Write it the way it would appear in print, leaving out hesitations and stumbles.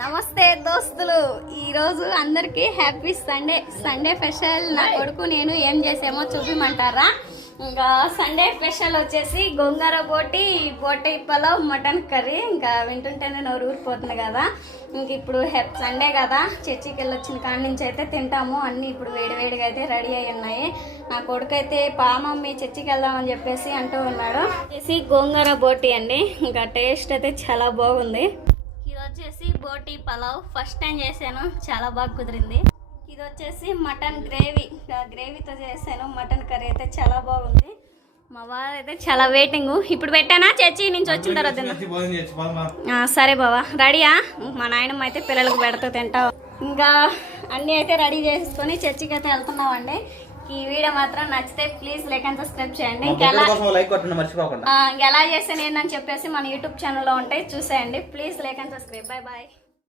నమస్తే దోస్తులు, ఈరోజు అందరికీ హ్యాపీ సండే. సండే స్పెషల్ నా కొడుకు నేను ఏం చేసామో చూపిమంటారా? ఇంకా సండే స్పెషల్ వచ్చేసి గోంగూర బోటి పలావ్, మటన్ కర్రీ. ఇంకా వింటుంటేనే నోరు ఊరిపోతుంది కదా. ఇంక ఇప్పుడు సండే కదా, చర్చికి వెళ్ళొచ్చిన కాడి నుంచి అయితే తింటాము. అన్నీ ఇప్పుడు వేడివేడిగా అయితే రెడీ అయి ఉన్నాయి. నా కొడుకు అయితే మమ్మీ చర్చికి వెళ్దామని చెప్పేసి అంటూ ఉన్నాడు. వచ్చేసి గోంగూర బోటి అండి. ఇంకా టేస్ట్ అయితే చాలా బాగుంది. ఇది వచ్చేసి బోటి పలావ్ ఫస్ట్ టైం చేశాను, చాలా బాగా కుదిరింది. ఇది వచ్చేసి మటన్ గ్రేవీతో చేశాను. మటన్ కర్రీ అయితే చాలా బాగుంది. మా వారు అయితే చాలా వెయిటింగ్. ఇప్పుడు పెట్టానా చర్చి నుంచి వచ్చిన తర్వాత? సరే బావా, రెడీయా? మా నాయనమ్మ అయితే పిల్లలకు పెడతా తింటా. ఇంకా అన్నీ అయితే రెడీ చేసుకొని చర్చికి అయితే వెళ్తున్నామండి. ఈ వీడియో మాత్రం నచ్చితే ప్లీజ్ లైక్ అండ్ సబ్స్క్రైబ్ చేయండి. ఇంకెలా చేస్తే నేను అని చెప్పేసి మన యూట్యూబ్ ఛానల్లో ఉంటాయి, చూసేయండి. Please like and subscribe. Bye bye.